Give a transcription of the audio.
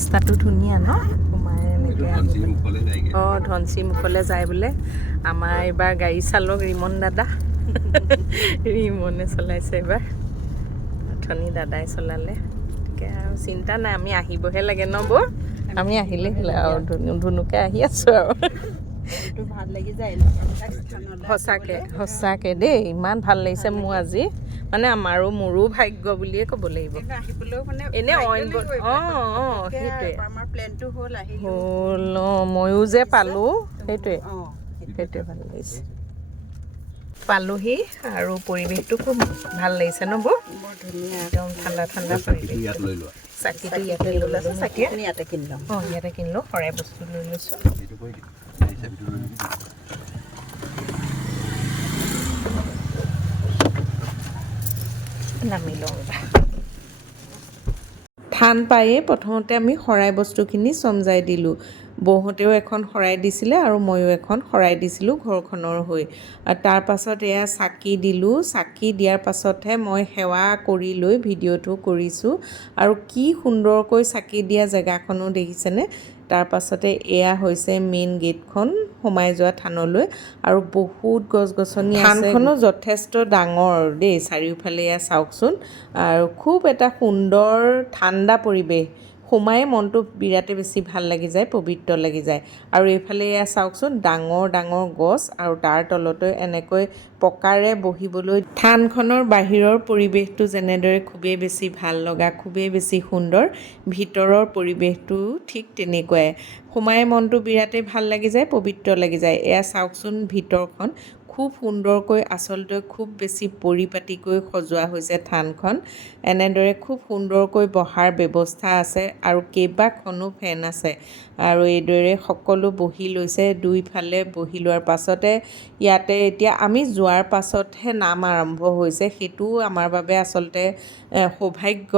ৰাস্তাটো ধুনীয়া ন সোমাই এনেকৈ অঁ ধনশিৰি মুখলৈ যায় বোলে আমাৰ এইবাৰ গাড়ী চালক ৰিমন দাদা ৰিমনে চলাইছে এইবাৰ অথনি দাদাই চলালে গতিকে আৰু চিন্তা নাই আমি আহিবহে লাগে ন বৌ আমি আহিলেই হ'লে আৰু ধুনুকৈ আহি আছোঁ আৰু ভাল লাগি যায় সঁচাকৈ সঁচাকৈ দেই ইমান ভাল লাগিছে মোৰ আজি মানে আমাৰো মোৰো ভাগ্য বুলিয়ে ক'ব লাগিব এনে অইন অঁ সেইটোৱে হ'ল অঁ ময়ো যে পালোঁ সেইটোৱে ভাল লাগিছে পালোহি আৰু পৰিৱেশটো খুব ভাল লাগিছে ন বৌ বৰ ধুনীয়া একদম ঠাণ্ডা ঠাণ্ডা পৰিৱেশ চাকিটো ইয়াতে লৈ লৈছোঁ ইয়াতে কিনি ল'ম অঁ ইয়াতে কিনিলোঁ শৰাই বস্তু লৈ লৈছোঁ নামি লওঁ থান পায়েই প্ৰথমতে আমি শৰাই বস্তুখিনি চমজাই দিলোঁ বৌহঁতেও এখন শৰাই দিছিলে আৰু ময়ো এখন শৰাই দিছিলোঁ ঘৰখনৰ হৈ আৰু তাৰ পাছত এয়া চাকি দিলোঁ চাকি দিয়াৰ পাছতহে মই সেৱা কৰি লৈ ভিডিঅ'টো কৰিছোঁ আৰু কি সুন্দৰকৈ চাকি দিয়া জেগাখনো দেখিছেনে তাৰ পাছতে এয়া হৈছে মেইন গেটখন সোমাই যোৱা থানলৈ আৰু বহুত গছ গছনি আছে থানখনো যথেষ্ট ডাঙৰ দেই চাৰিওফালে এয়া চাওকচোন আৰু খুব এটা সুন্দৰ ঠাণ্ডা পৰিৱেশ সোমাই মনটো বিৰাটেই বেছি ভাল লাগি যায় পবিত্ৰ লাগি যায় আৰু এইফালে এয়া চাওকচোন ডাঙৰ ডাঙৰ গছ আৰু তাৰ তলতে এনেকৈ পকাৰে বহিবলৈ থানখনৰ বাহিৰৰ পৰিৱেশটো যেনেদৰে খুবেই বেছি ভাল লগা খুবেই বেছি সুন্দৰ ভিতৰৰ পৰিৱেশটো ঠিক তেনেকুৱাই সোমাই মনটো বিৰাটেই ভাল লাগি যায় পবিত্ৰ লাগি যায় এয়া চাওকচোন ভিতৰখন খুব সুন্দৰকৈ আচলতে খুব বেছি পৰিপাটিকৈ সজোৱা হৈছে থানখন এনেদৰে খুব সুন্দৰকৈ বহাৰ ব্যৱস্থা আছে আৰু কেইবাখনো ফেন আছে আৰু এইদৰে সকলো বহি লৈছে দুইফালে বহি লোৱাৰ পাছতে ইয়াতে এতিয়া আমি যোৱাৰ পাছতহে নাম আৰম্ভ হৈছে সেইটোও আমাৰ বাবে আচলতে সৌভাগ্য